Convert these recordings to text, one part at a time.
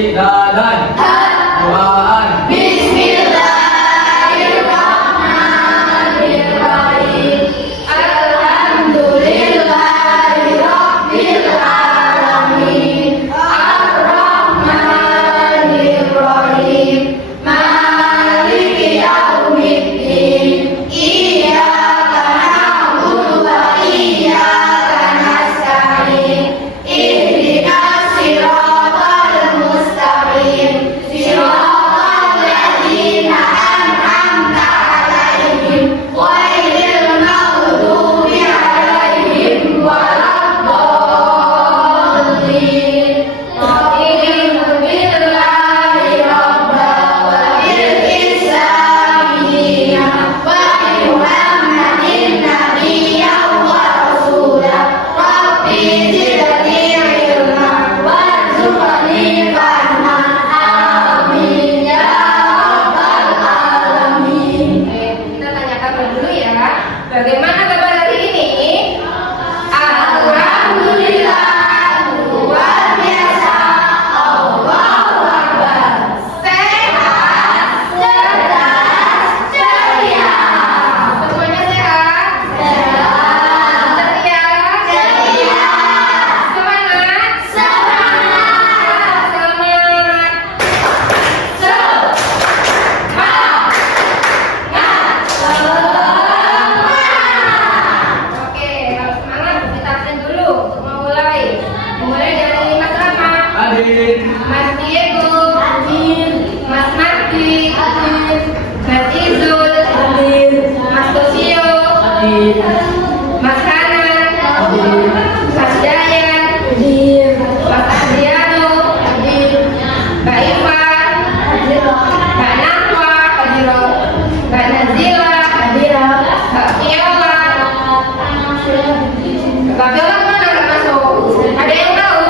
Dadan. Doaan. Bismillahirrahmanirrahim. Alhamdulillahirrabbilalamin. Ar-Rahmanirrahim. Maliki yaumiddin. Iyyaka na'budu wa iyyaka nasta'in. Ihdinas siratal mustaqim. Siratal ladzina an'amta 'alaihim ghairil maghdubi 'alaihim waladdallin. Raditu billahi rabban wa bil islami dinan wa bi Muhammadin nabiyyan wa rasulan. Rabbi zidni ilman warzuqni fahman. Amin ya rabbal alamin. Kita tanyakan dulu ya, bagaimana kabar hari ini? Alhamdulillah, luar biasa. Allahu Akbar. Sehat, cerdas, ceria. Semuanya sehat? Sehat, Ceria? ceria. Semangat? Semangat. Semangat. Oke, kalau semangat kita absen dulu untuk memulai. Mulai dari Mas Rama, Hadir. Mas Diego, Hadir. Mas Mardi, Hadir. Mas Izul, Hadir. Mas Tosio, Hadir. Mas Hanan, Hadir. Mas Dayan, Hadir. Mas Adriano, Hadir. Mbak Iva, Hadir. Mbak Nahwa, Mbak Nazila, Hadir. Mbak Viola. Mbak Viola mana nggak masuk? Ada yang tahu?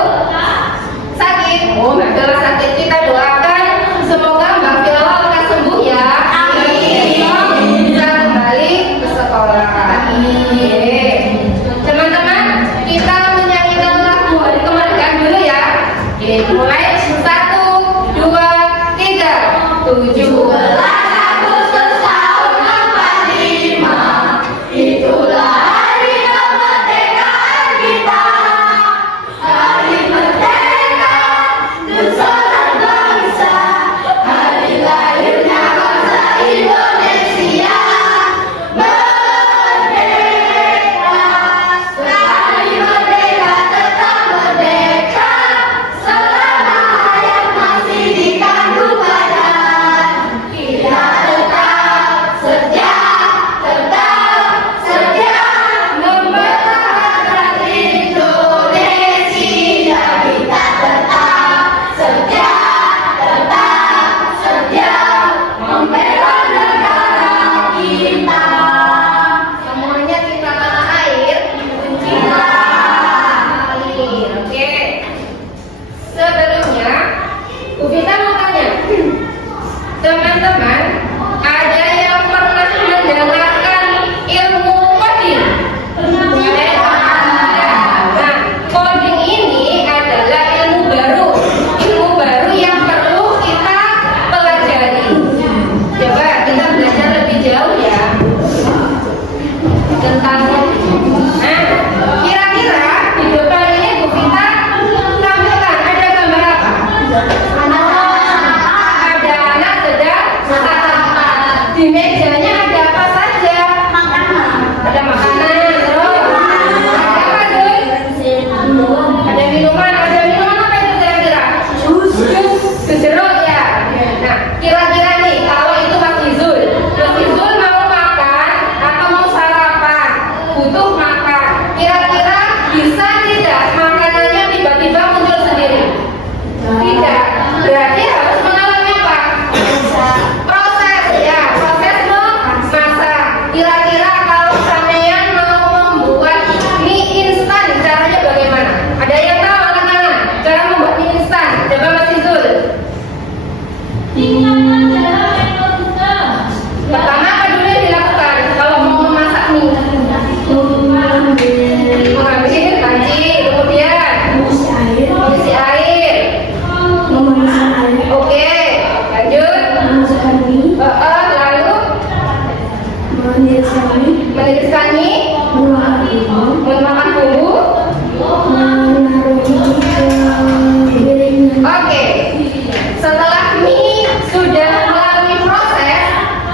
Sakit? Oh, Mbak Viola sakit. Kita doakan semoga Mbak Viola lekas sembuh ya. Amin. Bisa kembali ke sekolah. Amin. Meniriskannya, memakan bumbu. Oke, setelah mie sudah melalui proses,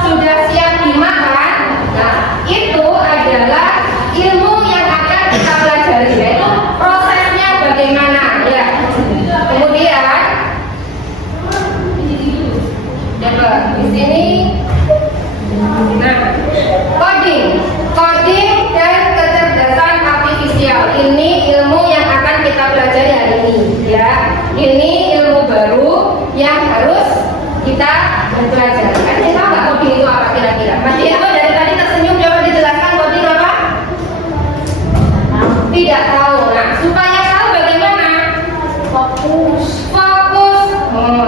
sudah siap dimakan, nah itu adalah ilmu yang akan kita pelajari, yaitu prosesnya bagaimana ya. Kemudian, coba di sini, nah coding dan kecerdasan artifisial ini ilmu yang akan kita pelajari hari ini ya. Ini ilmu baru yang harus kita pelajari. Kan kita nggak coding itu apa kira-kira? Mas Diego dari tadi tersenyum, coba dijelaskan coding apa? Tidak tahu. Nah, supaya tahu bagaimana? Fokus.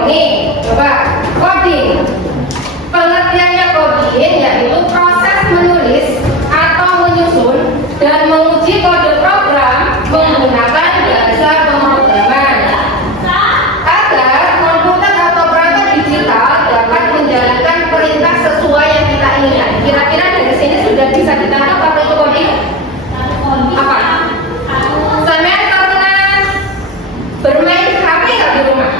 Nih, coba coding. Pengertiannya coding yaitu proses menulis atau menyusun dan menguji kode program menggunakan bahasa pemrograman agar komputer atau perangkat digital dapat menjalankan perintah sesuai yang kita inginkan. Kira-kira dari sini sudah bisa ditangkap apa itu coding? Apa? Sampai pernah bermain HP nggak di rumah?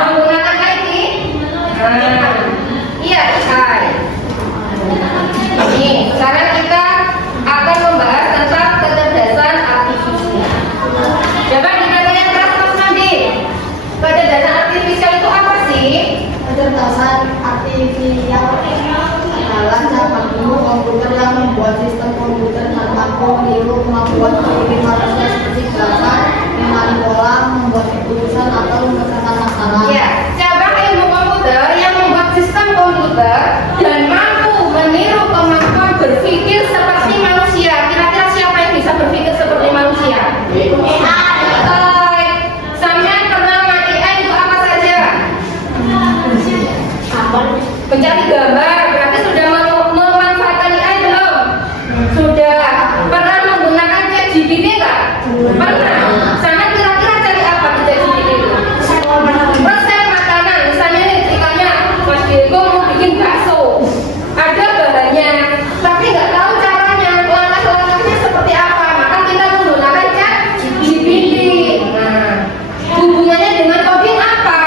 Menggunakan IT? Iya, hai. Nih, sekarang kita akan membahas tentang kecerdasan artifisial. Coba dikatakan keras Mas Nandi. Kecerdasan artifisial itu apa sih? Kecerdasan artifisial adalah cara komputer yang membuat sistem komputer tanpa meniru kemampuan penerimaan proses seperti gambar, mengenali pola, membuat keputusan atau memecahkan masalah. Ya, cabang ilmu komputer yang membuat sistem komputer dan mampu meniru kemampuan berpikir seperti manusia. Kira-kira siapa yang bisa berpikir seperti manusia? Sampean pernah mati itu apa saja? Mencari gambar, berarti sudah memanfaatkan AI belum? Sudah. Pernah menggunakan ChatGPT nggak? Pernah. Sampean kira-kira cari apa di ChatGPT itu? Resep makanan, misalnya nih ceritanya Mas Diego mau bikin bakso, ada bahannya, tapi nggak tahu caranya, langkah-langkahnya seperti apa, maka kita menggunakan ChatGPT. Nah, hubungannya dengan coding apa?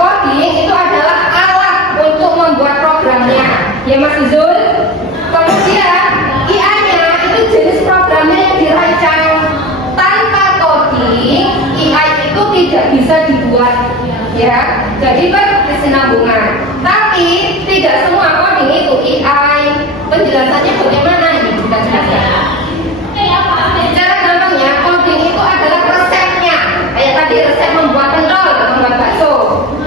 Coding itu adalah alat untuk membuat programnya, ya Mas Izul. Kemudian IA-nya itu jenis programnya yang dirancang. Tanpa coding, AI itu tidak bisa dibuat, ya. Jadi berkesinambungan. Tapi tidak semua coding itu AI. Penjelasannya bagaimana ini kita jelaskan. Cara gampangnya, coding itu adalah resepnya. Kayak tadi resep membuat pentol, membuat bakso.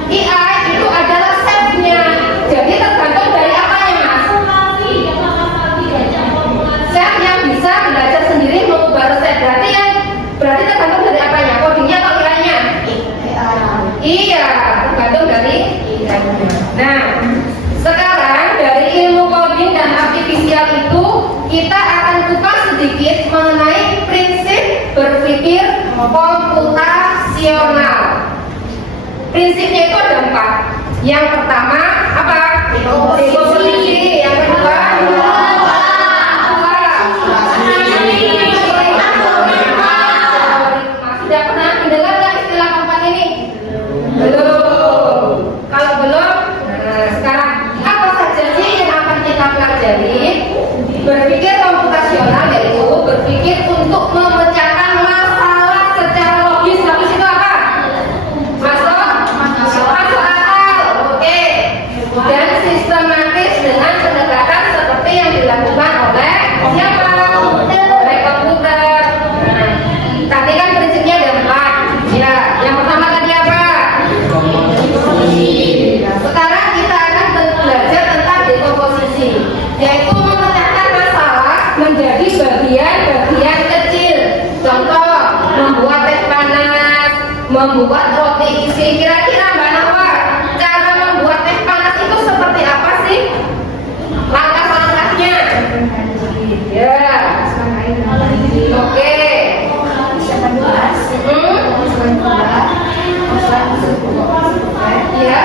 AI itu adalah chefnya. Jadi tergantung dari apanya, Mas? Chef yang bisa belajar sendiri mengubah resep. Berarti tergantung dari apanya? Codingnya atau AI-nya? Iya, tergantung dari AI-nya. Nah, sekarang dari ilmu coding dan artifisial itu kita akan kupas sedikit mengenai prinsip berpikir komputasional. Prinsipnya itu ada 4. Yang pertama apa? Dekomposisi. Yang kedua sudah pernah mendengar nggak istilah keempat ini? Belum. Kalau belum, nah sekarang apa saja sih yang akan kita pelajari? Berpikir komputasional yaitu berpikir untuk memecahkan masalah secara logis. Logis itu apa? Masuk akal. Oke. Dan sistematis dengan pendekatan seperti yang dilakukan oleh siapa? Oleh komputer. Nah, tadi kan prinsipnya ada 4. Ya, yang pertama tadi apa? Sekarang kita akan belajar tentang dekomposisi, yaitu memecahkan masalah menjadi bagian-bagian kecil. Contoh, membuat teh panas, membuat roti isi. Kira-kira Mbak Nawa, cara membuat teh panas itu seperti apa sih? Langkah-langkahnya? Ya. Oke. Ya.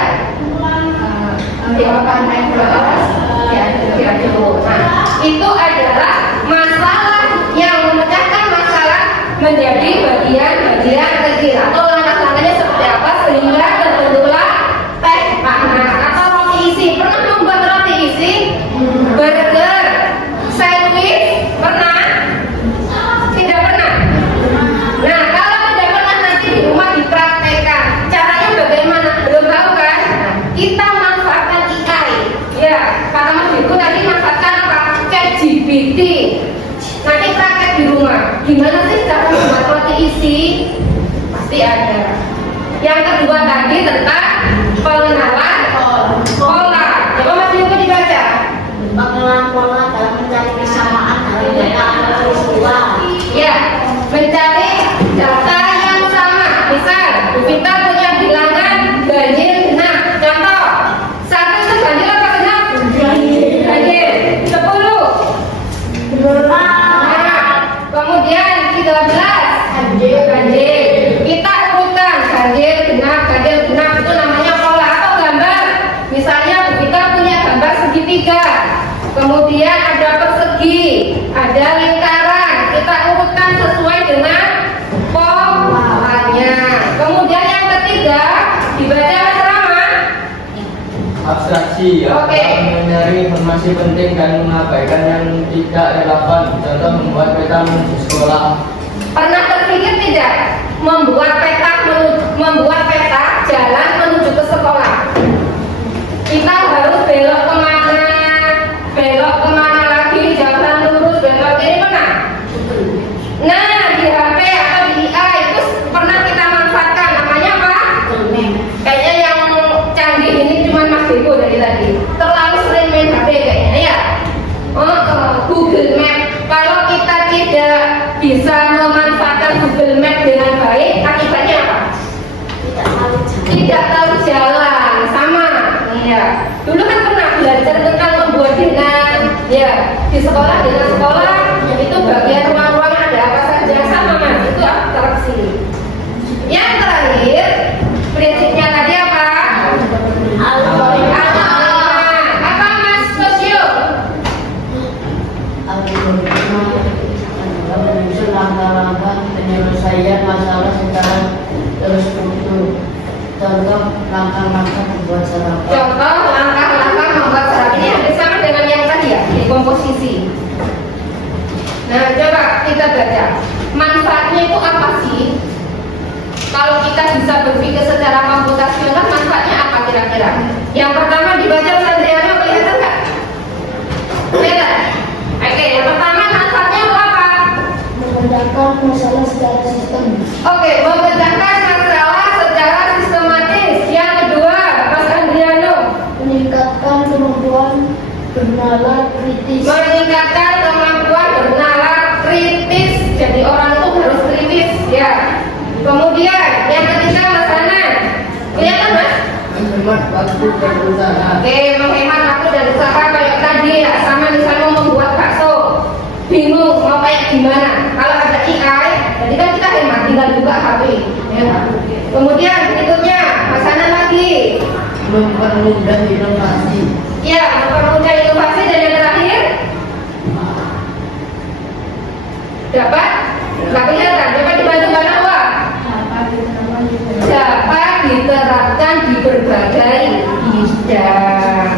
Diapakan air keras? Ya, kira-kira. itu adalah masalah yang memecahkan masalah menjadi bagian-bagian kecil atau langkah-langkahnya seperti apa sehingga terbentuklah teh panas atau roti isi. Pernah membuat roti isi? Burger, sandwich, pernah? Tidak pernah. Nah, kalau tidak pernah nanti di rumah dipraktekkan. Caranya bagaimana? Belum tahu kan? Kita manfaatkan AI. Ya, kata Mas Ibu tadi manfaatkan apa? ChatGPT. Nanti praktek di rumah. Gimana sih cara membuat roti isi? Pasti ada. Yang kedua tadi tentang pengenalan pola. Coba Mas Ibu dibaca. Pengenalan pola dalam mencari kesamaan dari data peristiwa. Ya, mencari data yang sama. Misal, Bu Vita punya bilangan ganjil genap. Contoh, 1 itu ganjil apa genap? Ganjil. 10. Nah, kemudian 13 ganjil. Kita urutkan ganjil genap itu namanya pola atau gambar. Misalnya Bu Vita punya gambar segitiga. Kemudian ada persegi, ada lingkaran. Kita urutkan sesuai dengan polanya. Kemudian yang ketiga dibaca bersama. Abstraksi ya. Oke. Mencari informasi penting dan mengabaikan yang tidak relevan. Contoh membuat peta menuju sekolah. Pernah terpikir tidak membuat peta jalan menuju ke sekolah? Kita harus belok kemana lagi, jalan lurus, belok kiri, pernah? Nah, di HP atau di AI itu pernah kita manfaatkan, namanya apa? Kayaknya yang canggih ini cuma Mas Dewo dari tadi. Terlalu sering main HP kayaknya ya. Google Map. Kalau kita tidak bisa memanfaatkan Google Map dengan baik, akibatnya apa? Tidak tahu jalan, sama. Ya. Dulu kan pernah belajar tentang membuat dengan di sekolah dengan sekolah itu bagian ruang-ruang ada apa saja sama Mas, itu abstraksi. Yang terakhir prinsipnya tadi apa? Algoritma. Apa Mas Sosio? Algoritma menyusun langkah-langkah penyelesaian masalah secara terstruktur. Contoh langkah-langkah membuat sarapan. Contoh langkah-langkah membuat sarapan ini hampir sama dengan yang tadi ya, di komposisi. Nah, coba kita baca. Manfaatnya itu apa sih? Kalau kita bisa berpikir secara komputasional, manfaatnya apa kira-kira? Yang pertama dibaca Sandriano, kelihatan nggak? Kelihatan? Oke, yang pertama manfaatnya itu apa? Memecahkan masalah secara sistem. Oke, memecahkan masalah secara sistematis. Yang kedua, Mas Andriano. Meningkatkan kemampuan bernalar kritis. Meningkatkan kemampuan bernalar kritis. Jadi orang itu harus kritis, ya. Kemudian yang ketiga Mas Hanan, kelihatan Mas? Menghemat waktu dan usaha. Oke, menghemat waktu dan usaha kayak tadi ya, sama misalnya membuat bakso, bingung mau kayak gimana. Kalau ada AI, jadi kan kita hemat, tinggal buka HP. Ya. Kemudian berikutnya Mas Hanan lagi. Mempermudah inovasi. Ya, mempermudah inovasi dan yang terakhir dapat nggak kelihatan, dapat dibantu banyak uang. Dapat diterapkan di berbagai bidang.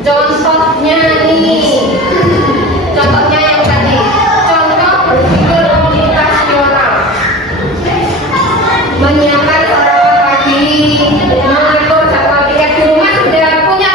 Contohnya nih, contohnya yang tadi, contoh berpikir komputasional, menyiapkan sarapan pagi, mengatur jadwal piket di rumah sudah punya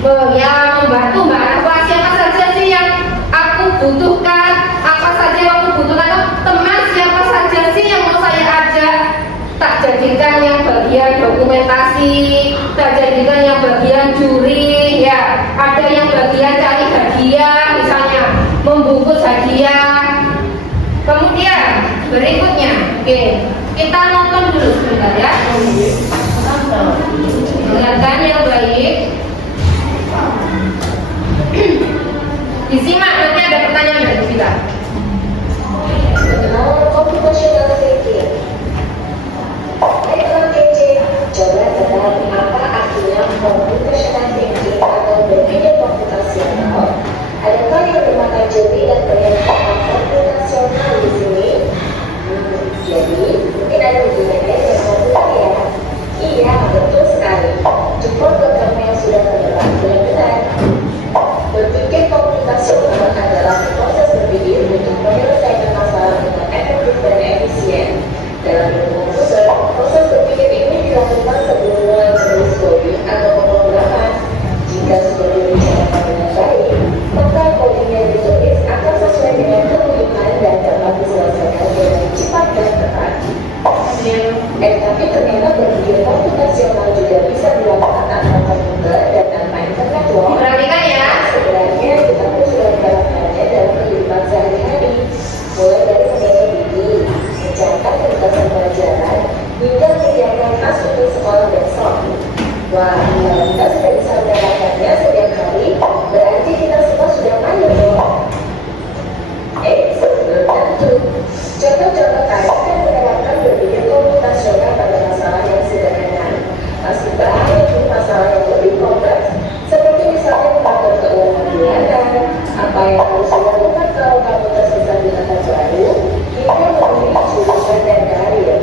membantu Mbak Arfa. Siapa saja sih yang aku butuhkan, apa saja yang aku butuhkan, teman siapa saja sih yang mau saya ajak, tak jadikan yang bagian dokumentasi, tak jadikan yang bagian juri, ya ada yang bagian cari hadiah, misalnya membungkus hadiah. Kemudian berikutnya, oke, kita nonton dulu sebentar ya, dengarkan yang baik. Disimak, nanti ada pertanyaan dari kita. Computational thinking. Baiklah KC, coba tebak apa artinya computational thinking atau berpikir komputasional. Adakah yang bermakan juri dan penelitian komputasional di sini? Jadi, mungkin ada hubungannya dengan komputer ya? Iya, betul sekali. Cuma programnya yang sudah terdapat benar-benar. Berpikir komputasional adalah proses berpikir untuk menyelesaikan masalah dengan efektif dan efisien. Dalam ilmu komputer, proses berpikir ini dilakukan sebelum mulai menulis coding atau pemrograman. Jika sudah direncanakan dengan baik, maka coding yang ditulis akan sesuai dengan kebutuhan dan dapat diselesaikan dengan cepat dan tepat. Tapi ternyata berpikir komputasional juga bisa dilakukan tanpa komputer dan tanpa internet loh. Perhatikan ya. Sebenarnya kita pun sudah melakukannya dalam kehidupan sehari-hari, mulai dari menyelidiki, mencatat tuntutan pelajaran, hingga menyiapkan tas untuk sekolah besok. Wah, kalau kita sudah bisa melakukannya setiap hari, berarti kita semua sudah mahir dong. Sebelum tentu, contoh-contoh tadi kan menerapkan berpikir komputasional pada masalah yang sederhana. Masih banyak masalah yang lebih kompleks, seperti misalnya mengatur keuangan bulanan, apa yang harus dilakukan kalau kamu tersisa di tempat baru, hingga memilih jurusan dan karir.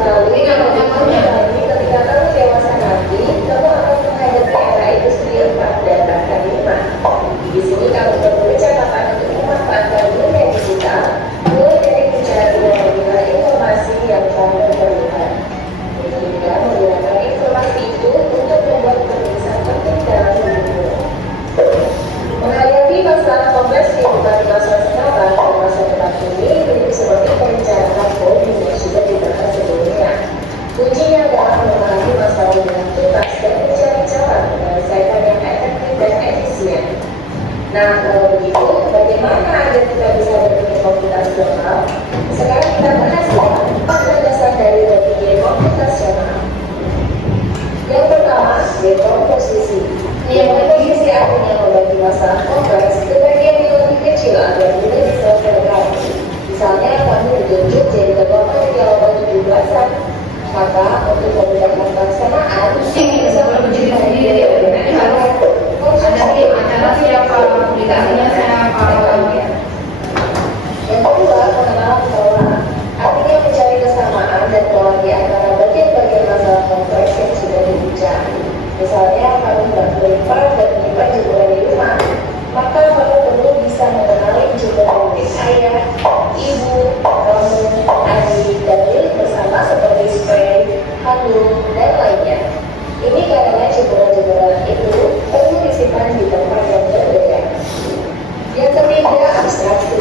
Lalu lagi ketika kamu dewasa nanti, kamu akan menghadapi era industri 4 dan bahkan 5. Di sini kamu perlu percakapan untuk memanfaatkan dunia digital, mulai dari mencari dan memilah informasi yang kamu perlukan. Hingga menggunakan informasi itu untuk membuat keputusan penting dalam hidupmu. Menghadapi masalah kompleks kehidupan di masa sekarang dan masa depan ini mirip seperti perencanaan coding yang sudah dibahas sebelumnya. Kuncinya adalah memahami masalah dengan tuntas dan mencari cara menyelesaikan yang efektif dan efisien. Nah, kalau begitu, bagaimana agar kita bisa berpikir komputasional? Sekarang kita bahas ya, 4 landasan dari berpikir komputasional. Yang pertama, dekomposisi. Dekomposisi artinya membagi masalah kompleks ke bagian yang lebih kecil agar mudah diselesaikan. Misalnya, kamu ditunjuk jadi ketua panitia 17-an, maka untuk memudahkan pelaksanaan, bisa menunjukkan diri Ada siapa publikasinya siapa. Yang kedua, mengenal pola. Artinya mencari kesamaan dan pola di antara bagian-bagian masalah kompleks yang sudah dibincang. Misalnya, kamu tidak melipat dan menyimpan jemuran di rumah, maka kamu perlu bisa mengenali jemuran milik ayah, ibu, kamu, adik, dan milik bersama seperti spray, handuk, dan lainnya. Ini karena jemuran-jemuran itu perlu disimpan di tempat yang berbeda. Yang ketiga, abstraksi.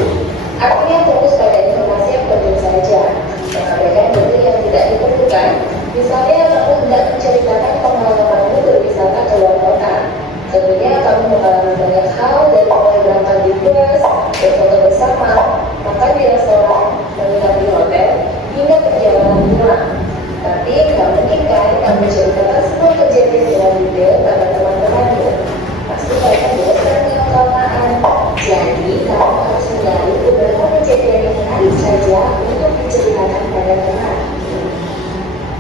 Artinya fokus pada informasi yang penting saja, mengabaikan bentuk yang tidak diperlukan. Misalnya, kamu tidak menceritakan pengalamanmu berwisata ke luar kota. Tentunya kamu mengalami banyak hal dari mulai berangkat di bus, berfoto bersama, makan di restoran, menginap di hotel, hingga perjalanan pulang. Tapi nggak mungkin kan kamu menceritakan semua kejadian dengan detail pada teman-temanmu. Pasti mereka bosan dengan kelamaan. Jadi kamu harus mencari beberapa kejadian yang menarik saja untuk diceritakan pada teman.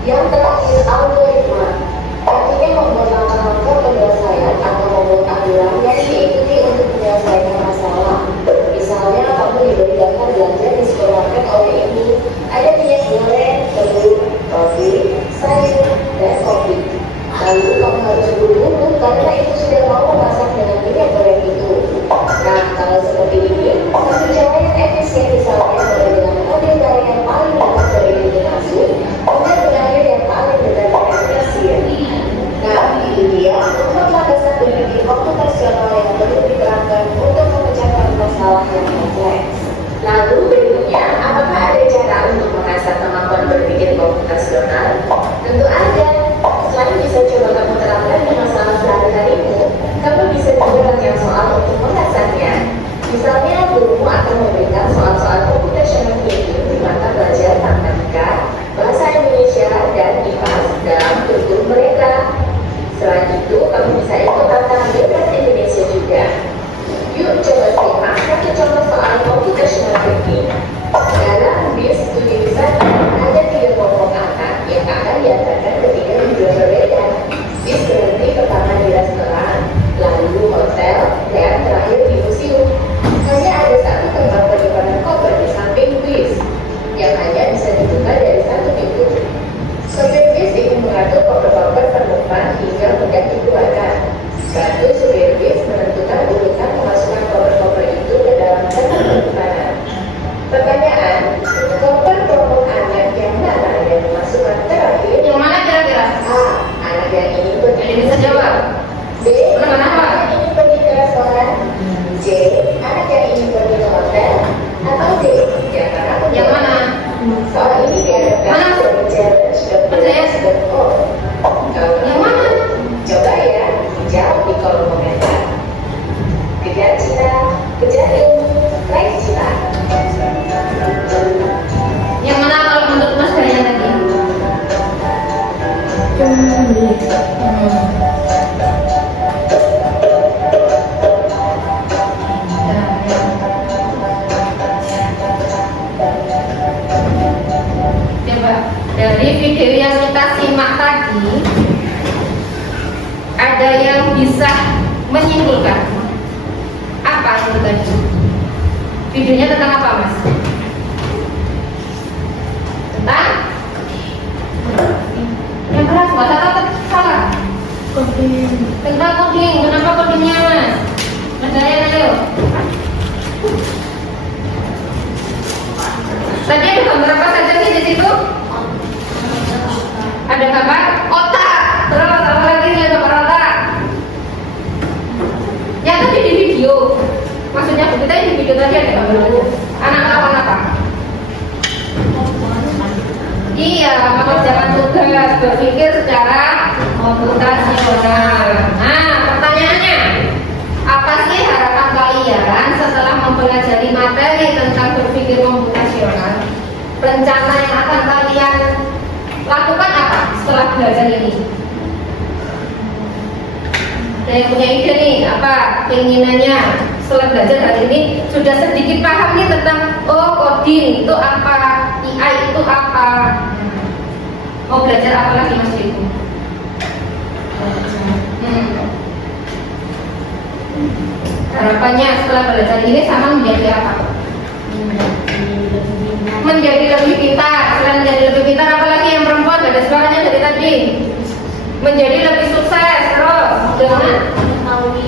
Yang terakhir, algoritma. Artinya membuat langkah-langkah penyelesaian atau membuat aturan yang diikuti untuk menyelesaikan masalah. Misalnya, kamu diberi daftar belanja di supermarket oleh ibu. Ada minyak goreng, telur, roti, sayur, dan kopi. mengatur koper-koper penumpang hingga mendaki keluarga. Bantu supir bis menentukan urutan memasukkan koper-koper itu ke dalam koper penyimpanan. Pertanyaan, koper kelompok anak yang mana yang dimasukkan terakhir? Yang mana kira-kira? A. Anak yang ingin pergi. Jadi bisa jawab. B. Mana-mana, Pak? Anak yang ingin pergi ke restoran. C. Anak yang ingin pergi ke hotel. Atau D. Yang mana? Soal ini diadakan Mana? dari challenge.com. Yang mana? Coba ya, jawab di kolom komentar. Kejar cita, kejar ilmu, raih cita. Yang mana kalau menurut Mas Daya tadi? Coba dari video yang kita simak tadi, ada yang bisa menyimpulkan apa itu tadi? Videonya tentang apa, Mas? Tentang yang keras, nggak salah, salah. Tentang coding. Kenapa codingnya, Mas? Mas Daya, ayo. Tadi ada gambar apa saja sih di situ? Ada gambar otak. Terus apa lagi nih gambar otak? Yang tadi di video. Maksudnya kita di video tadi ada gambar apa? Anak lawan apa? Iya, mengerjakan tugas, berpikir secara komputasional. Nah, pertanyaannya, apa sih harapan kalian setelah mempelajari materi tentang berpikir komputasional? Rencana yang akan kalian lakukan apa setelah belajar ini? Ada yang punya ide nih, apa keinginannya setelah belajar hari ini? Sudah sedikit paham nih tentang coding itu apa, AI itu apa? Mau belajar apa lagi Mas Diego? Harapannya setelah belajar ini sama menjadi apa? Menjadi lebih pintar. Selain menjadi lebih pintar, apalagi yang perempuan gak ada suaranya dari tadi. Menjadi lebih sukses terus dengan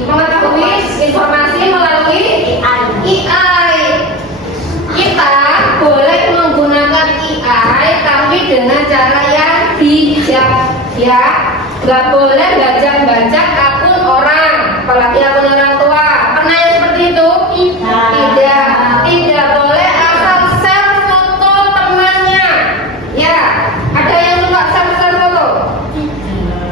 mengetahui informasi melalui AI. Kita boleh menggunakan AI tapi dengan cara yang bijak, ya. Gak boleh bajak-bajak akun orang, apalagi akun orang tua. Pernah yang seperti itu? Tidak boleh asal share foto temannya. Ya, ada yang suka share foto?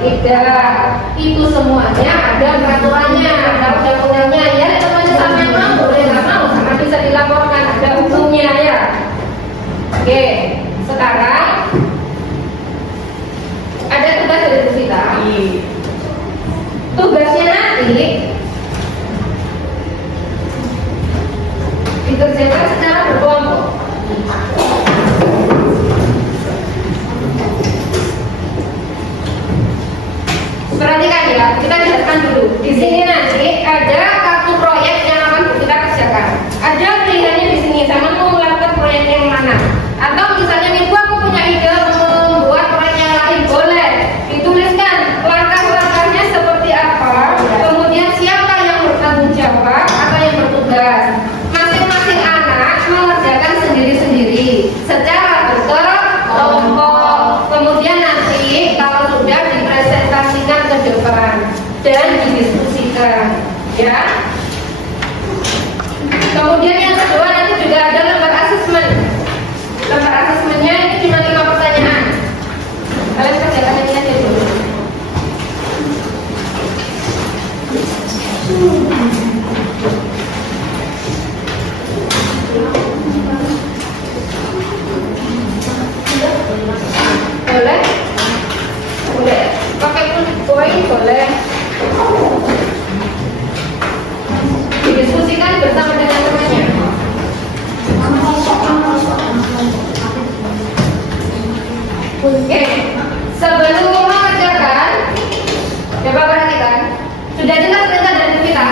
Tidak. Itu semuanya ada peraturannya, ada undang-undangnya. Ya, temannya sampai mau, boleh nggak mau, karena bisa dilaporkan, ada hukumnya ya. Oke, sekarang ada tugas dari Bu Sita. Tugasnya nanti dikerjakan secara berkelompok. Perhatikan ya, kita jelaskan dulu. Di sini nanti ada kartu proyek yang akan kita kerjakan. Ada pilihannya di sini, sama mau melakukan proyek yang mana? Atau misalnya minggu aku punya ide membuat proyek yang lain, boleh dituliskan langkah-langkahnya seperti apa. Kemudian siapa yang bertanggung jawab atau yang bertugas. Masing-masing anak mengerjakan sendiri-sendiri secara berkelompok. Kemudian nanti kalau sudah dipresentasikan ke depan dan didiskusikan, ya. Kemudian yang kedua nanti juga ada lembar asesmen. Lembar asesmennya ini cuma 5 pertanyaan. Kalian kerjakan ini aja dulu. Boleh? Boleh. Pakai poin boleh. Didiskusikan bersama dengan temannya. Oke, sebelum mengerjakan, coba perhatikan. Sudah jelas perintah dari kita.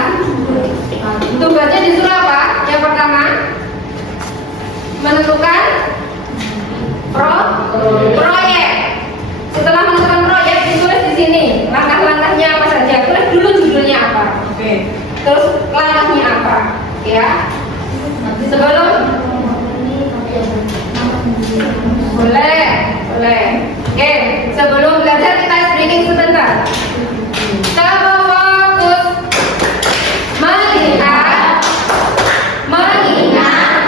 Tugasnya disuruh apa? Yang pertama, menentukan proyek. Setelah menentukan proyek, tujuannya apa? Terus langkahnya apa? Ya. Sebelum boleh. Oke, sebelum belajar kita breaking sebentar. Coba fokus melihat, mengingat,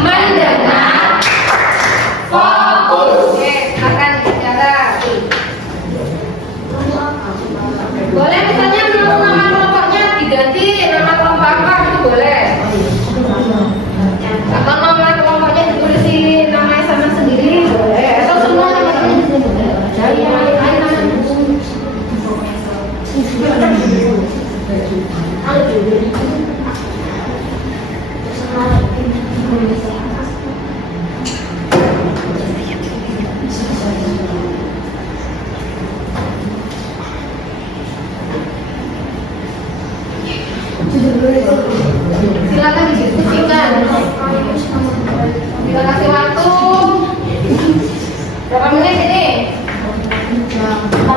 mendengar, fokus. Oke, akan bicara. Boleh misalnya nama kelompoknya diganti nama kelompok apa itu boleh. Atau nama kelompoknya ditulis namanya sama sendiri boleh. Atau semua namanya boleh. Jadi silakan didiskusikan. Kita kasih waktu berapa menit ini?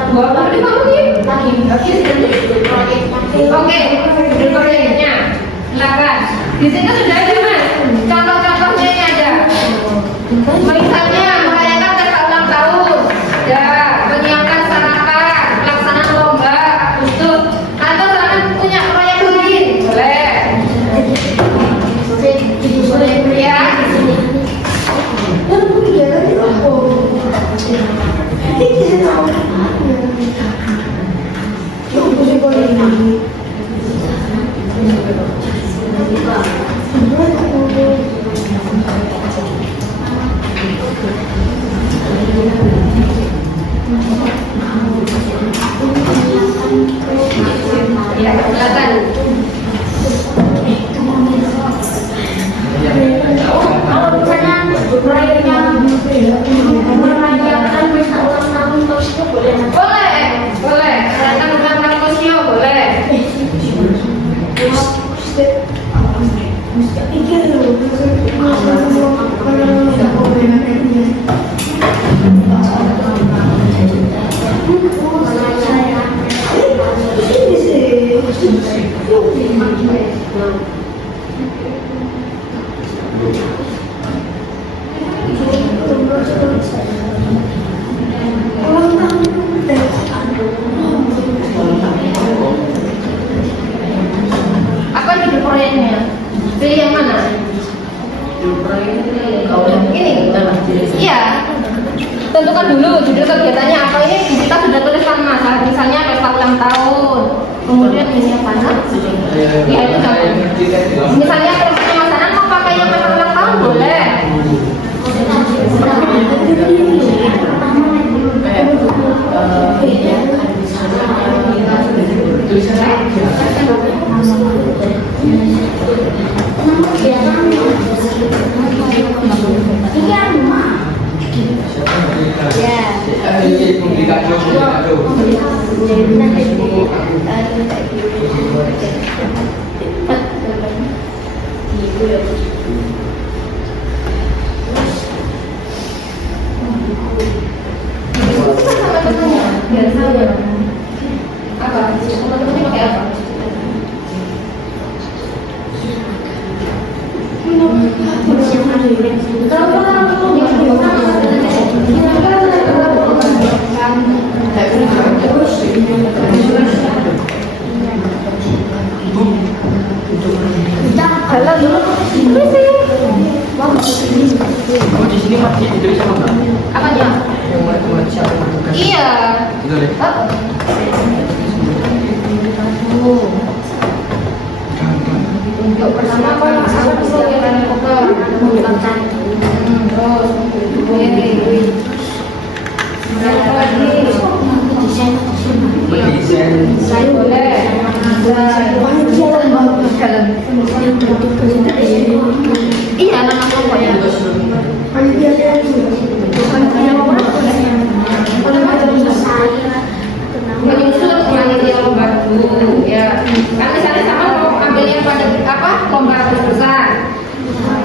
25 menit. Oke, proyeknya silakan. Di sini sudah ada mas. Contoh-contohnya ini ada. Misalnya merayakan pesta ulang tahun, ya, menyiapkan sarapan, pelaksanaan lomba khusus, atau kalian punya proyek lain, boleh. Ya. Ya, silakan. Kalau misalnya proyeknya merayakan pesta ulang tahun Tosio boleh? Boleh. Merayakan ulang tahun Tosio boleh. Apa judul proyeknya? Pilih yang mana? Ini? Iya. Tentukan dulu judul kegiatannya apa. Ini kita sudah tuliskan mas. Misalnya pesta ulang tahun. Kemudian ini apa? Ya itu kan. Misalnya kalau Mas Anan mau pakai yang pesta ulang tahun boleh. Apa? Teman-temannya pakai apa? Di sini masih ditulis sama Mbak? Apanya? Yang mulai siapa yang bukan? Iya. Itu deh. Untuk pertama apa persiapan kotor, terus Mendesain. boleh. Iya, nama kelompoknya. Menyusun panitia lomba dulu, ya. Kan misalnya sama mau ambil yang pada apa lomba besar.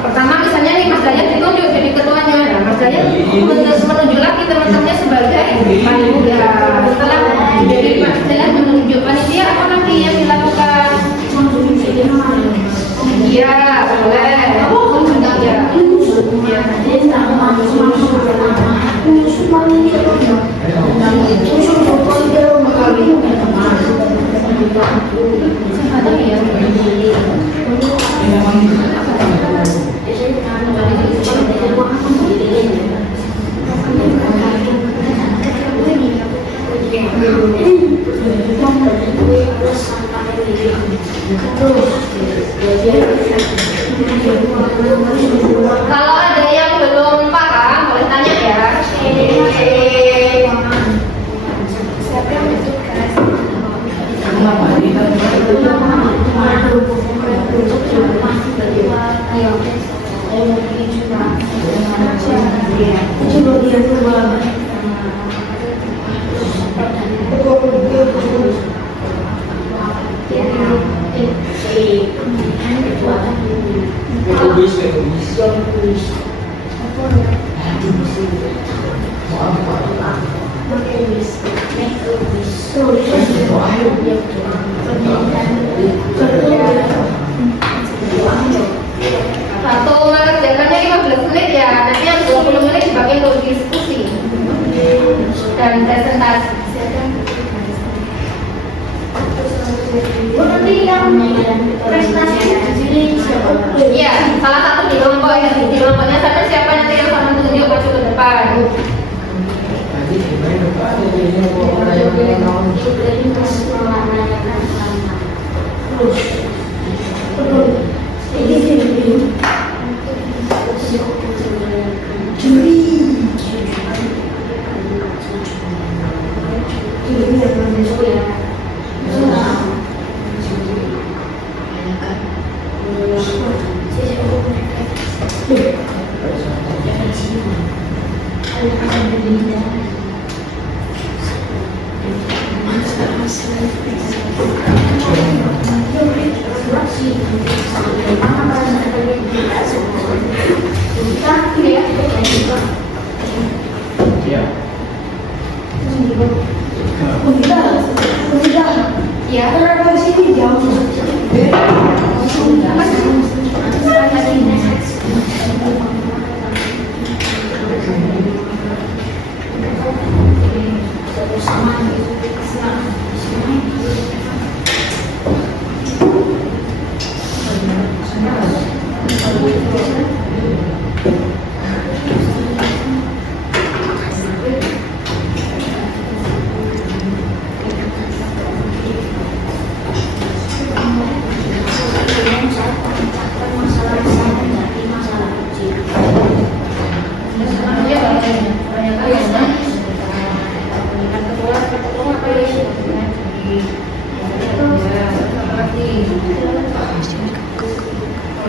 Pertama misalnya nih Mas Dayat ditunjuk jadi ketuanya. Nah, Mas Dayat menunjuk lagi teman-temannya sebagai panitia. Setelah jadi Mas Dayat menunjuk panitia, apa lagi Kalau ada yang belum paham, boleh tanya ya. Atau mengerjakannya 15 menit ya, nanti yang 20 menit dipakai untuk diskusi dan presentasi. Nanti yang prestasi jadi Iya, salah satu di kelompok ya, di kelompoknya sana siapa nanti yang sama tunjuk maju ke depan.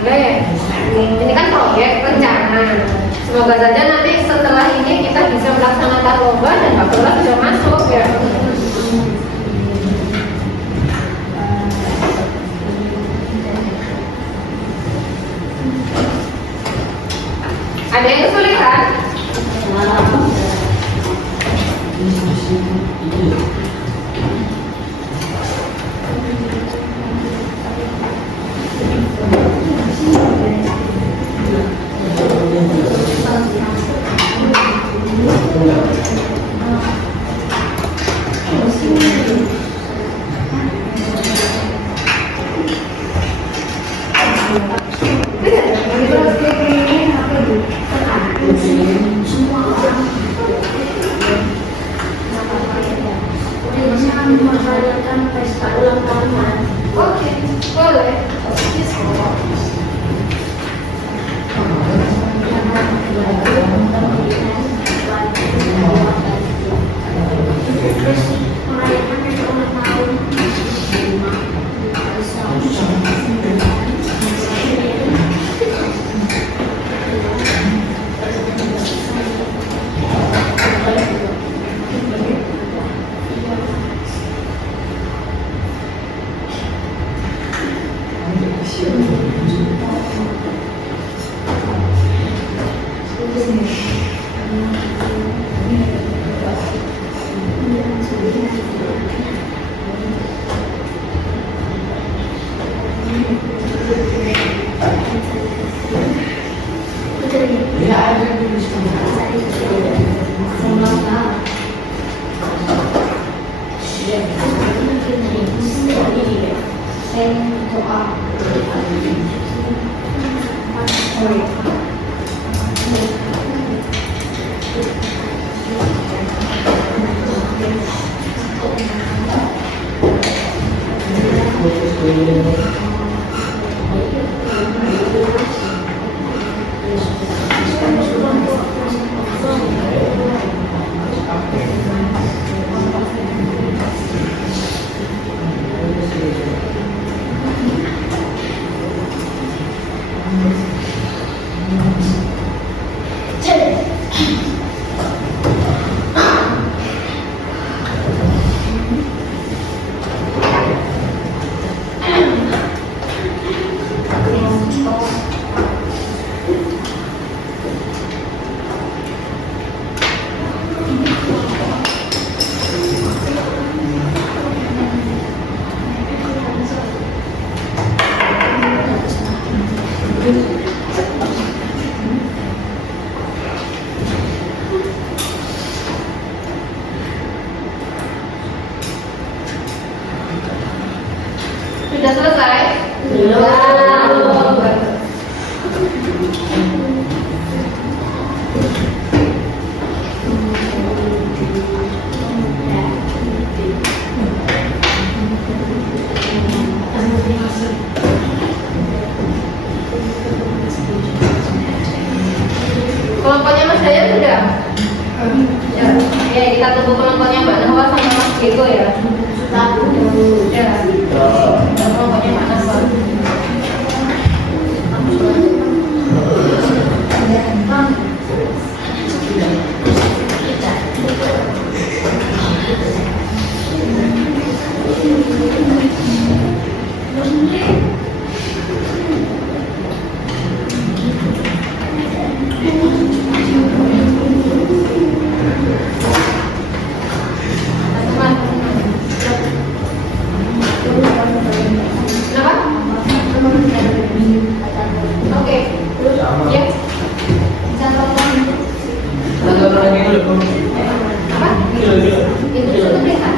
Ya. Ini kan proyek rencana. Semoga saja nanti setelah ini kita bisa melaksanakan lomba dan Pak Ketua bisa masuk ya. Ada yang kesulitan? Oke, boleh. Sudah selesai? Kelompoknya Mas Dayan sudah? Ya, ya kita tunggu kelompoknya Mbak Nahwa sama Mas Diego ya. Ya, kelompoknya Mbak Nahwa. Oke. Ya. Satu lagi dulu. Apa? Itu sudah bisa.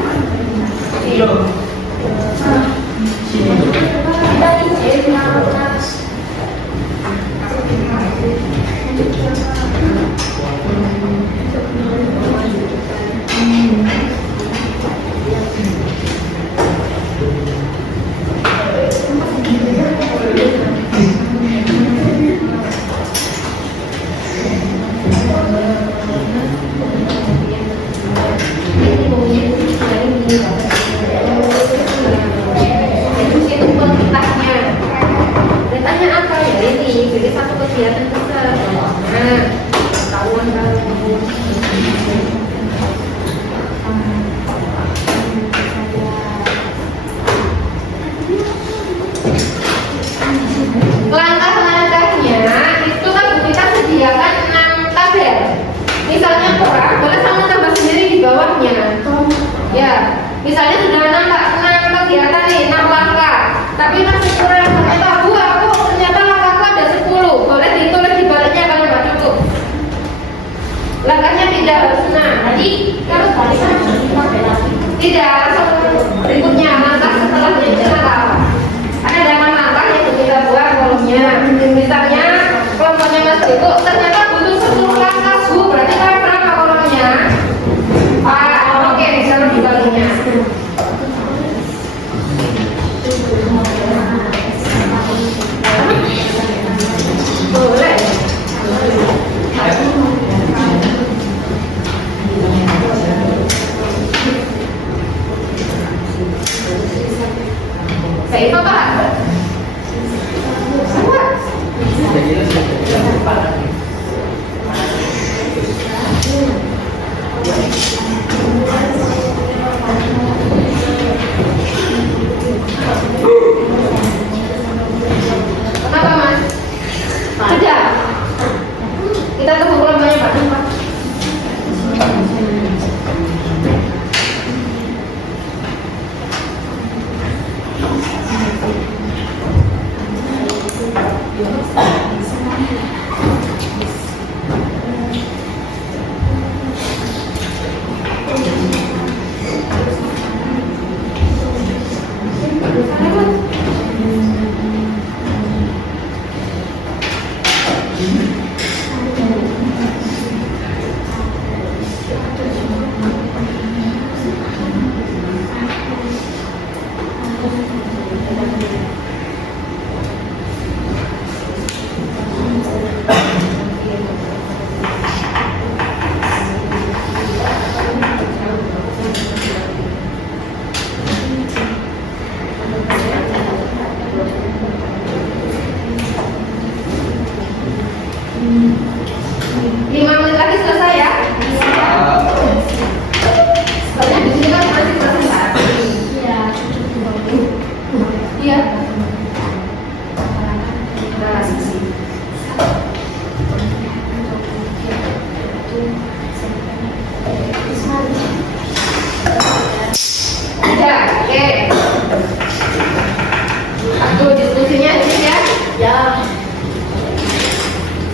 Datanya apa ya ini? Jadi satu kegiatan besar. Nah, kawan-kawan. Langkah-langkahnya itu kan kita sediakan 6 tabel. Misalnya kurang, boleh sama tambah sendiri di bawahnya. Ya, misalnya sudah 6 kegiatan nih, 6 langkah. Tapi masih kurang, ternyata aku ternyata langkahku ada 10. Boleh ditulis di baliknya kalau nggak cukup. Langkahnya tidak harus 6. Jadi kalau tidak berikutnya langkah setelahnya itu langkah apa? Ada 6 langkah yang kita buat kolomnya. Misalnya kelompoknya Mas Diko ternyata butuh 10 langkah Bu. Berarti kan berapa kolomnya? Oke, ditaruh di baliknya. Boleh. Saya itu apa? Semua. Kenapa Mas? Sudah. Kita tunggu kelompoknya Pak. Pak.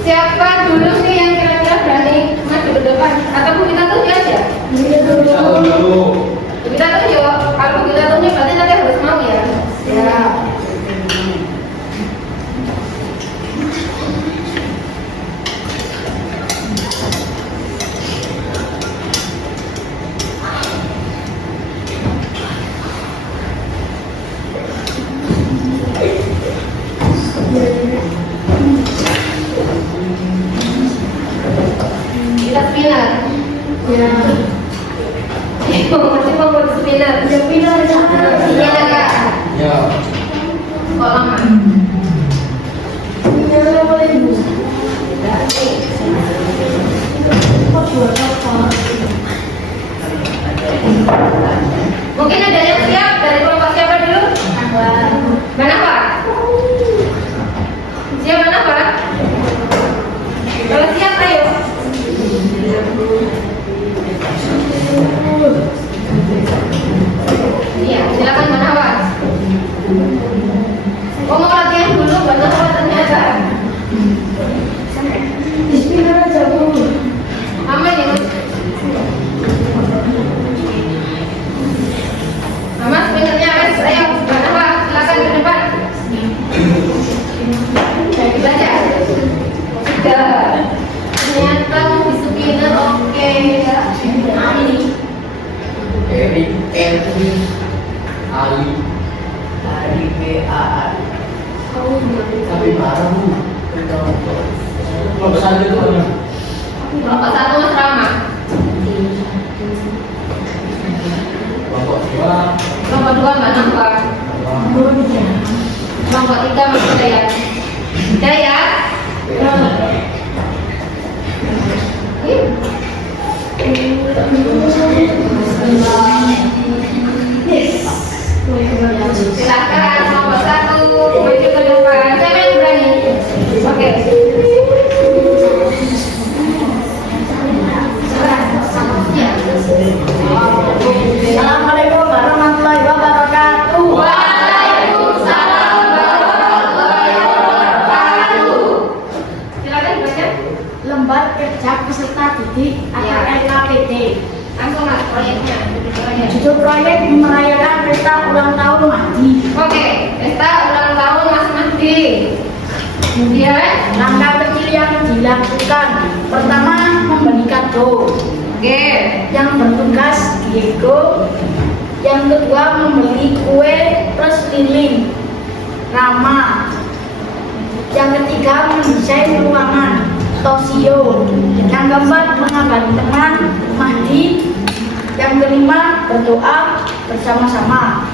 Siapa dulu sih yang kira-kira berani maju ke depan? Atau Bu kita tunjuk aja? Kita dulu. Bu kita tunjuk. Kalau Bu kita tunjuk berarti nanti harus mau ya. Ya. Kita spinner. Ya. Masih mau buat spinner. Ada pindah di sana. Iya Kak. Ya. Kok lama? Pindah boleh Bu. Kok dua kapal? Mungkin ada yang siap dari kelompok siapa dulu? Mana Pak? Siap mana Pak? Kalau siap ayo. Iya, silakan Mbak Nawas. Oh, mau latihan dulu, Mbak Nawas ternyata. Di pindah aja Bu. Aman ya, Mas? Aman, spinnernya Mas. Ayo, Mbak Nawas, silakan ke depan. Baik, baca. Sudah. Ternyata mau di spinner, oke. Erik, Elvi, Ali, BAR. Tapi marah Bu. Kelompok satu itu mana? Kelompok satu Mas Rama. Kelompok dua. Kelompok dua Mbak Nahwa. Kelompok tiga Mas Hidayat. Hidayat. Silakan kelompok satu maju ke depan. Siapa yang berani? Oke. Assalamualaikum warahmatullahi wabarakatuh. Waalaikumsalam warahmatullahi wabarakatuh. Silakan dibaca. Lembar Kerja Peserta Didik atau LKPD. Langsung Mas proyeknya. Judul proyek merayakan pesta ulang tahun Mahdi. Oke, pesta ulang tahun Mas Mahdi. Kemudian Langkah kecil yang dilakukan. Pertama, membeli kado. oke. Yang bertugas Diego. Yang kedua, membeli kue plus lilin Rama. Yang ketiga, mendesain ruangan Tosio. Yang keempat, mengabari teman Mahdi. Yang kelima, berdoa bersama-sama.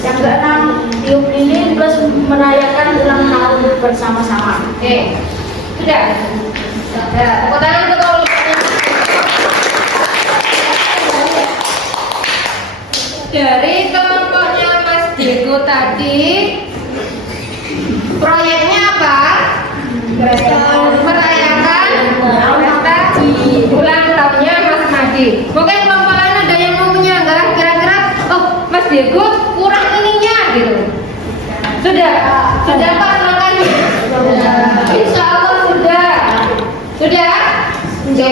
Yang keenam, tiup lilin plus merayakan ulang tahun bersama-sama. Oke. Sudah. Ya, tepuk tangan untuk kelompok. Dari kelompoknya Mas Diego tadi, proyeknya apa? Merayakan pesta ulang tahunnya Mas Mahdi. Mungkin kelompok lain ada yang mau menyanggah kira-kira, oh Mas Diego kurang ininya gitu. Sudah Pak makanya. Insya Allah sudah. Sudah? Oke.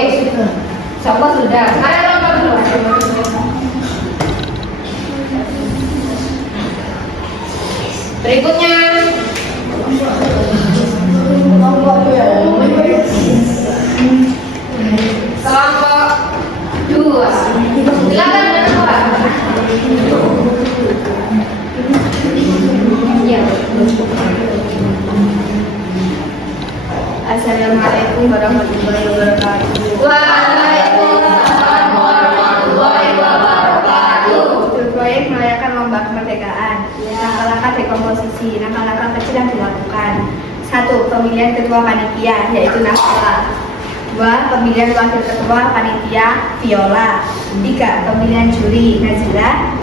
Insya Allah sudah. Ayo kelompok dulu. Berikutnya kelompok dua. Silakan Mbak. Ya. Assalamualaikum warahmatullahi wabarakatuh. Waalaikumsalam warahmatullahi wabarakatuh. Judul proyek merayakan lomba kemerdekaan. Langkah-langkah dekomposisi. Langkah-langkah kecil yang dilakukan. 1. Pemilihan ketua panitia yaitu Nafla. 2. Pemilihan wakil ketua panitia Viola. 3. Pemilihan juri Nazila.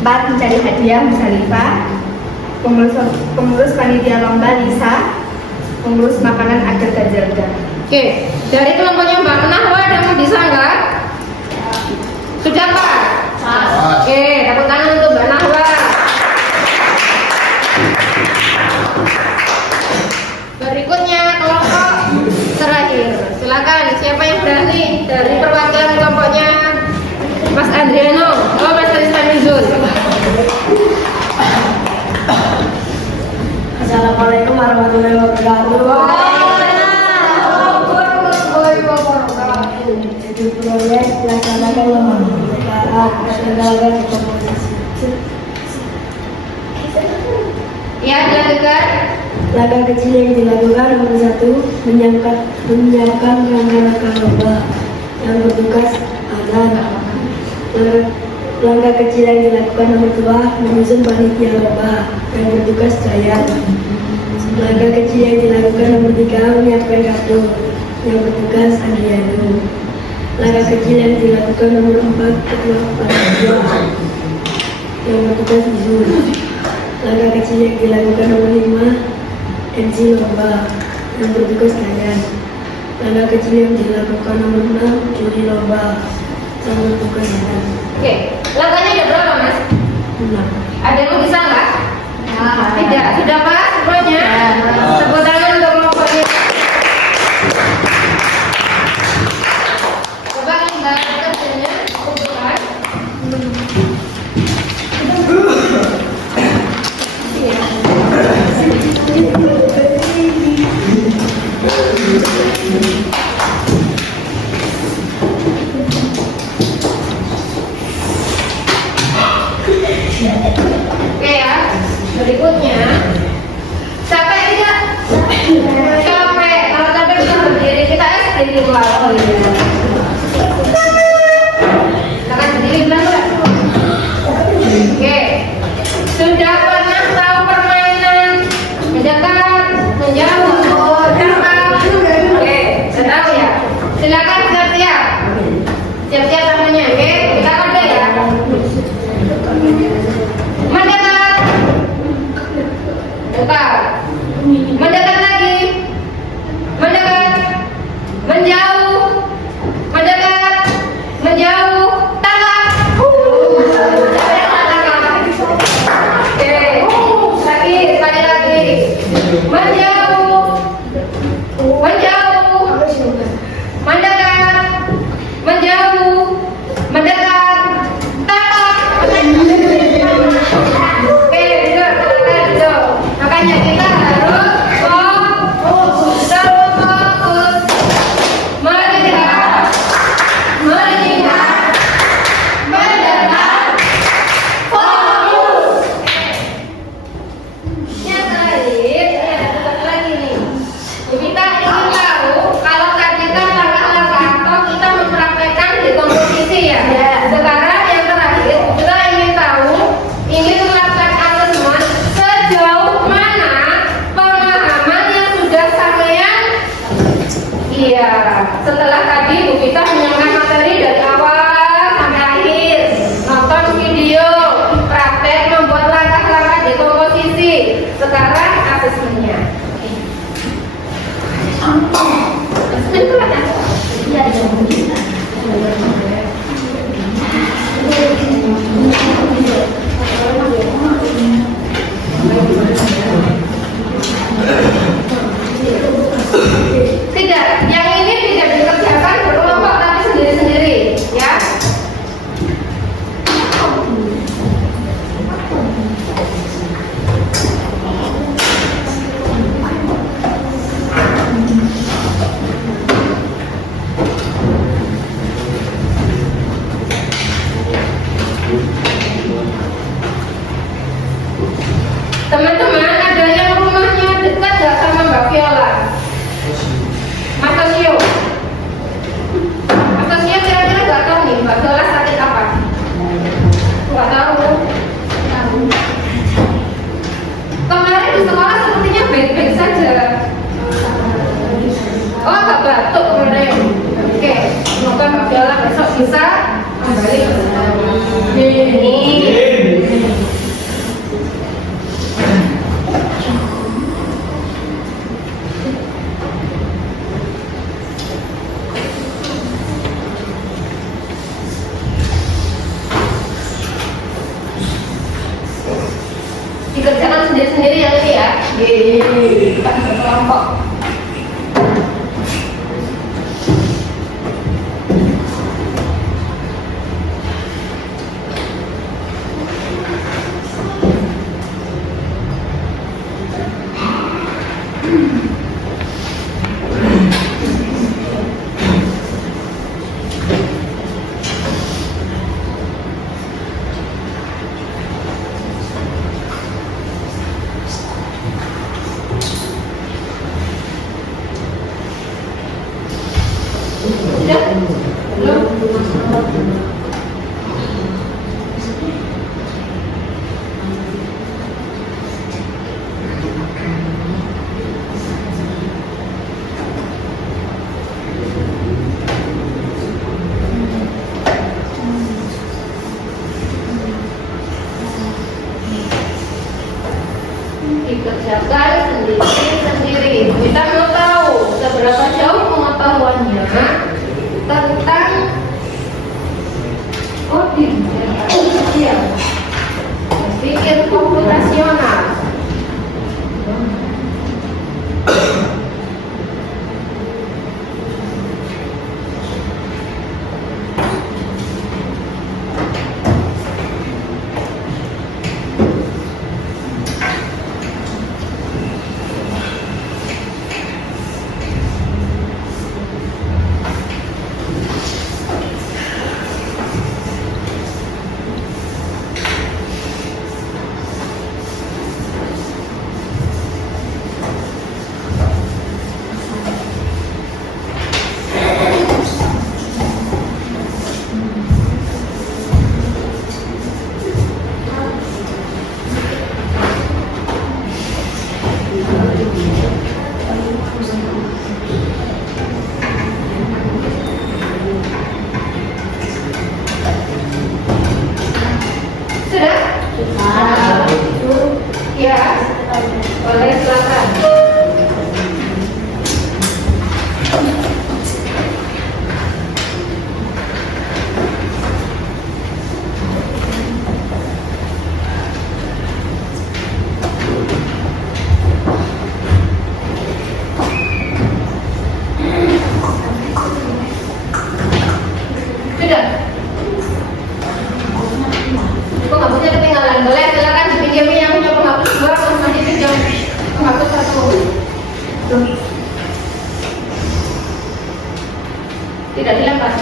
4. Mencari hadiah Mustalifah. Pengurus panitia lomba Lisa. Pengurus makanan Agar Gajalga. Oke, dari kelompoknya Mbak Nahwa ada yang bisa nggak? Sudah Pak? Oke, tepuk tangan untuk Mbak Nahwa. Berikutnya kelompok Ya, dilanjutkan. Langkah kecil yang dilakukan nomor 1, menyiapkan rangka-rangka lomba yang bertugas azan. Langkah kecil yang dilakukan nomor 2, menyusun panitia lomba yang bertugas jayan. Langkah kecil yang dilakukan nomor 3, menyiapkan kartu yang bertugas Andriano. Langkah kecil yang dilakukan nomor 4, ketua panitia yang bertugas Izu. Langkah kecil yang dilakukan nomor 5, MC lomba yang bertugas Dayan. Langkah kecil yang dilakukan nomor 6, juri lomba yang bertugas Dayan. Oke, langkahnya ada berapa, Mas? 6. Ada yang bisa nggak? Tidak. Sudah pas semuanya? Tepuk tangan untuk kelompoknya. Coba kembali kerjanya, kumpulkan. Oke ya, berikutnya capek tidak? Capek. Kalau capek kita berdiri, kita berdiri keluar. Oh iya. Silakan berdiri dulu. Oke. Sudah pernah tahu permainan mendekat, menjauh, terbang? Oke, sudah tahu ya. Silakan siap-siap. Siap-siap namanya. Oke, kita ada ya. Mendekat, dekat, mendekat lagi, mendekat, menjauh, mendekat, menjauh, tangkap. Oke, lagi, sekali lagi, menjauh, menjauh, mendekat, menjauh, mendekat, tangkap. Oke, itu. Makanya kita harus fokus, melihat, mendekat, fokus. Yang terakhir, ada satu lagi nih. Kita ingin tahu kalau tadi kan langkah-langkah atau kita mempraktekkan di komposisi ya. Sekarang yang terakhir kita ingin tahu, ingin melakukan asesmen sejauh mana pemahaman yang sudah sampean. Iya, setelah tadi Bu Vita menyampaikan materi dari awal sampai akhir, nonton video, praktek membuat langkah-langkah di komposisi. Sekarang asesmennya. Asesmen itu apa? Tidak, yang ini tidak dikerjakan berkelompok tapi sendiri-sendiri, ya. Teman-teman, ada yang rumahnya dekat nggak sama Mbak Viola? Mas Tosio. Mas Tosio kira-kira nggak tahu nih Mbak Viola sakit apa? Nggak tahu. Kemarin di sekolah sepertinya baik-baik saja. Oh, nggak batuk kemarin. Oke, semoga Mbak Viola besok bisa kembali ke sekolah. Ini. Dikerjakan sendiri-sendiri yang ini ya. Bukan berkelompok. kerjakan sendiri. Kita mau tahu seberapa jauh pengetahuannya tentang coding, berpikir komputasional. Sudah? Ya, boleh silakan. Sudah? Kok nggak punya ketinggalan? Boleh silakan dipinjamin yang punya penghapus 2 atau masih pinjam penghapus 1. Tuh. Tidak dilempar.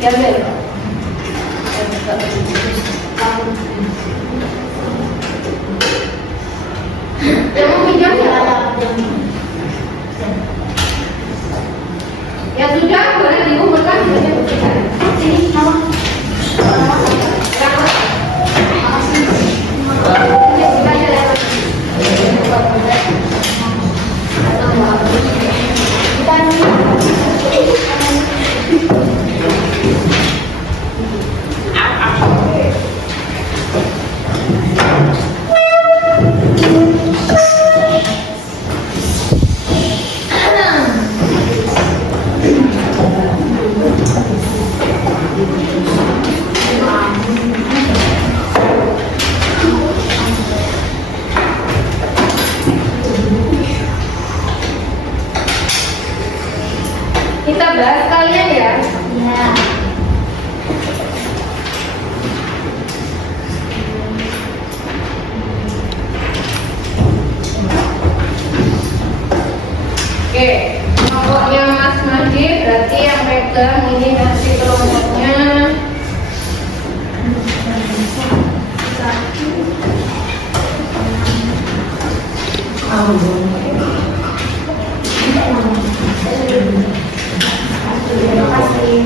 Diambil. Yang mau pinjam siapa? Ya sudah, boleh dikumpulkan. Sini, nama. Kita bahas kalian ya. Ya. Oke, kelompoknya Mas Mahdi berarti yang pegang ini nanti kelompoknya. Terima kasih.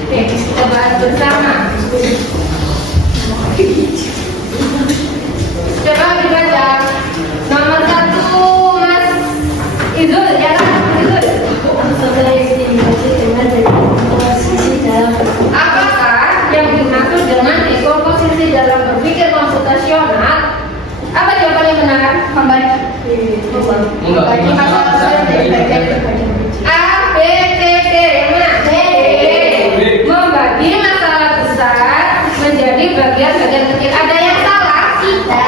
Oke, kita bahas bersama. Coba dibaca. Nomor 1 Mas Izul, ya kan? Izul. Saudara istri dengan komposisi dalam Apakah yang dimaksud dengan dekomposisi dalam berpikir komputasional? Apa jawaban yang benar? Membagi masalah besar dari bagian A, B, C, D. Yang mana? D. Membagi masalah besar menjadi bagian-bagian kecil. Ada yang salah? Tidak.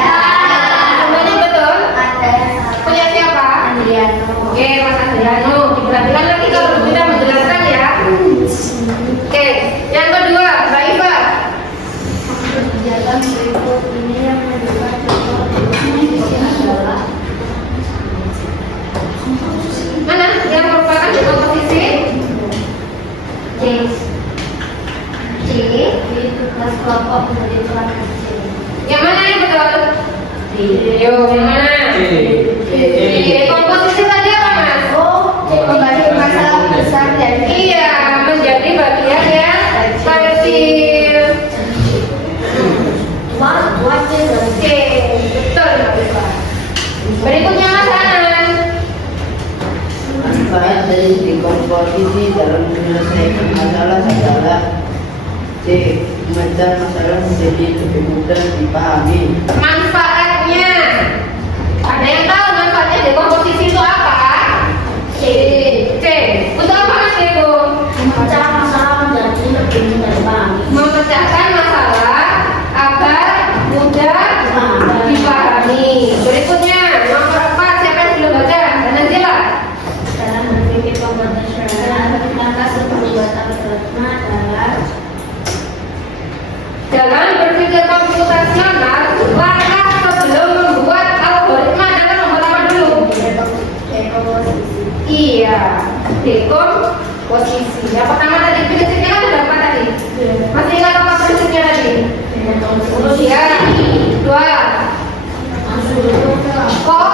Semuanya betul? Ada yang salah. Punya siapa? Andriano. Oke, Mas Adriano. Diperhatikan lagi kalau sudah menjelaskan ya. Oke, yang kedua, Mbak Iva. Kegiatan berikut ini yang menunjukkan contoh dekomposisi adalah Mana yang merupakan dekomposisi? C. Di tugas kelompok menjadi peran kecil. Yang mana yang betul? D. Yo, yang mana? Dekomposisi tadi apa, Mas? Membagi masalah besar dari Iya, menjadi bagian yang kecil. Oke, betul, Mbak Iva. Berikutnya Mas Anan. Manfaat dari dekomposisi dalam menyelesaikan masalah adalah C. Mengajar masalah menjadi lebih mudah dipahami. Manfaatnya. Ada yang tahu manfaatnya dekomposisi itu apa? C. C. Untuk apa Mas Deko? Memecah masalah menjadi lebih mudah dipahami. Memecahkan masalah agar mudah dipahami. Berikutnya nomor 4, siapa yang belum baca? Dan Najila. Dalam berpikir komputasional, langkah perbuatan pertama adalah Dalam berpikir komputasional, langkah sebelum membuat algoritma adalah membuat apa dulu? dekomposisi. Iya, dekomposisi. Yang pertama tadi prinsipnya kan sudah apa tadi? Masih ingat apa prinsipnya tadi? Ya, 2. Kok?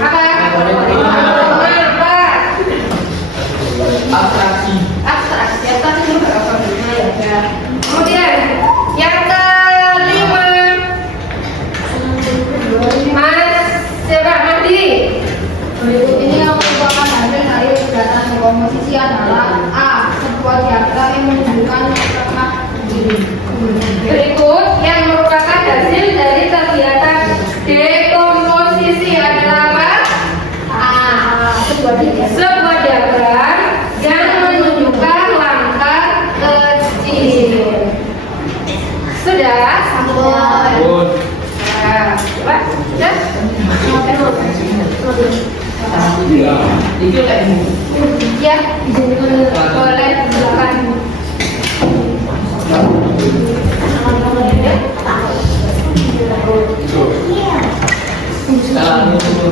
Apa? Abstraksi. Abstraksi. Abstraksi dulu nggak apa ya. Kemudian yang kelima, Mas siapa? Madi. Berikut ini yang merupakan hasil dari kegiatan dekomposisi adalah A. Sebuah diagram yang menunjukkan tengah begini. Berikut yang merupakan hasil dari kegiatan dekomposisi adalah apa? A. Sebuah diagram. Sebuah diagram yang menunjukkan langkah kecil. Sudah? Good. Nah, coba. Sudah? Itu kayak ini. Ya, boleh silakan. Sekarang itu.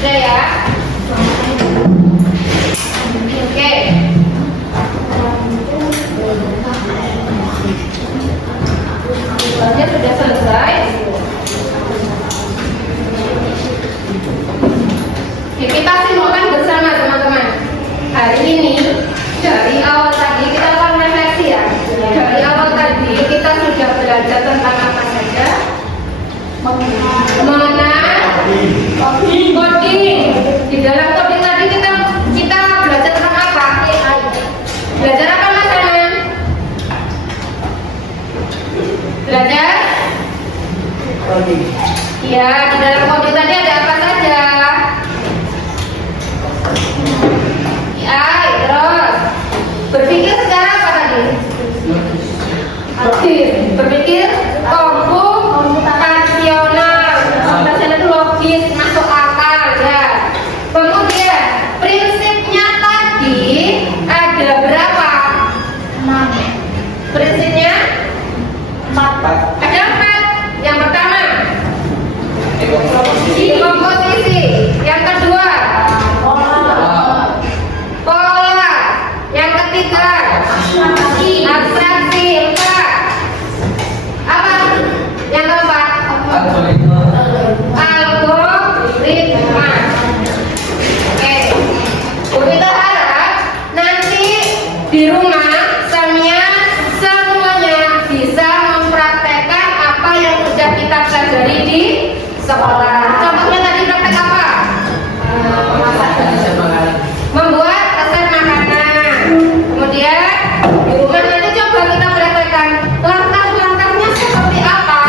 Sudah ya? Oke. Soalnya sudah selesai. Oke, kita simpulkan bersama teman-teman. Hari ini dari awal tadi kita akan refleksi ya. Dari awal tadi kita sudah belajar tentang apa saja? Mengenai coding. Di dalam coding tadi kita belajar tentang apa? AI. Belajar apa Mas Anan? Belajar? Coding. Iya, di dalam coding tadi ada apa saja? AI, terus berpikir secara apa tadi? Berpikir komputasional. Komputasional itu logis, masuk akal ya. Kemudian prinsipnya tadi ada berapa? 6. Prinsipnya 4. ada 4. Yang pertama dekomposisi. Yang kedua pola. Yang ketiga abstraksi. 4. Apa? Yang keempat Algoritma. algoritma. Oke. Kita harap nanti di rumah semuanya bisa mempraktekkan apa yang sudah kita pelajari di sekolah. Contohnya tadi praktek apa? Membuat resep makanan. Kemudian di rumah nanti coba kita praktekkan langkah-langkahnya seperti apa.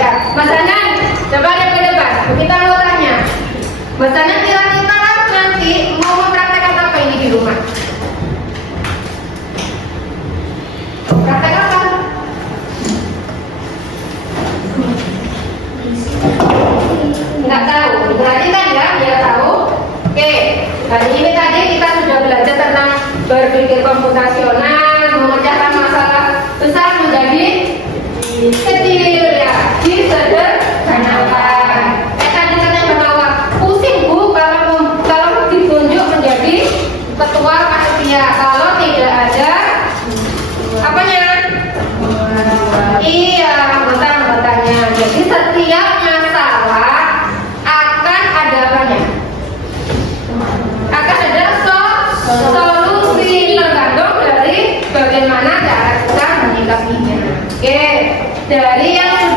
Ya, Mas Anan, coba lihat ke depan. Kita mau tanya, Mas Anan kira-kira nanti mau mempraktekkan apa ini di rumah? Praktek apa? Nggak tahu. Perhatikan ya, biar tahu. Oke, hari ini tadi kita sudah belajar tentang berpikir komputasional, memecahkan masalah besar menjadi kecil ya, disederhanakan. Tadi katanya bahwa pusing Bu kalau ditunjuk menjadi ketua panitia, kalau tidak ada apanya? Iya, anggota-anggotanya. Jadi setiap masalah akan ada apanya? Akan ada solusi, tergantung dari bagaimana cara kita menyikapinya. Oke, dari yang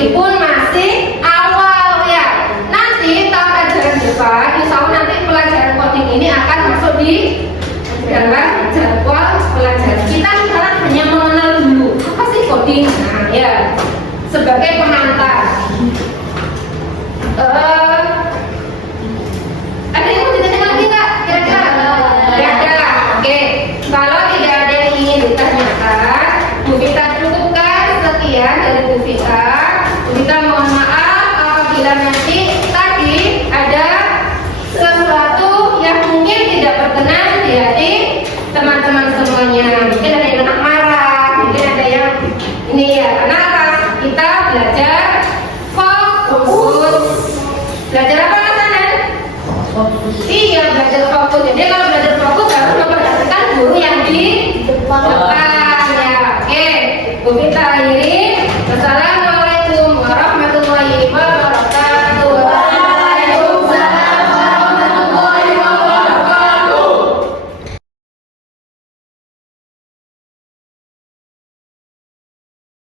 meskipun masih awal ya. Nanti tahun ajaran depan, insya Allah nanti pelajaran coding ini akan masuk di dalam jadwal pelajaran. Kita sekarang hanya mengenal dulu apa sih coding. Nah ya, sebagai pengantar. Ada yang mau ditanyakan lagi nggak? Kira-kira? Tidak ada. Oke. Kalau tidak ada yang ingin ditanyakan, Bu Vita cukupkan sekian dari Bu Vita. Bu Vita mohon maaf apabila nanti tadi ada sesuatu yang mungkin tidak berkenan di hati teman-teman semuanya. Mungkin ada yang marah, mungkin ada yang ini ya. Karena apa? Kita belajar fokus. Belajar apa Mas Anan? Iya, belajar fokus. Jadi kalau belajar fokus harus memperhatikan guru yang di depan ya. Oke, Bu Vita akhiri. Wassalamualaikum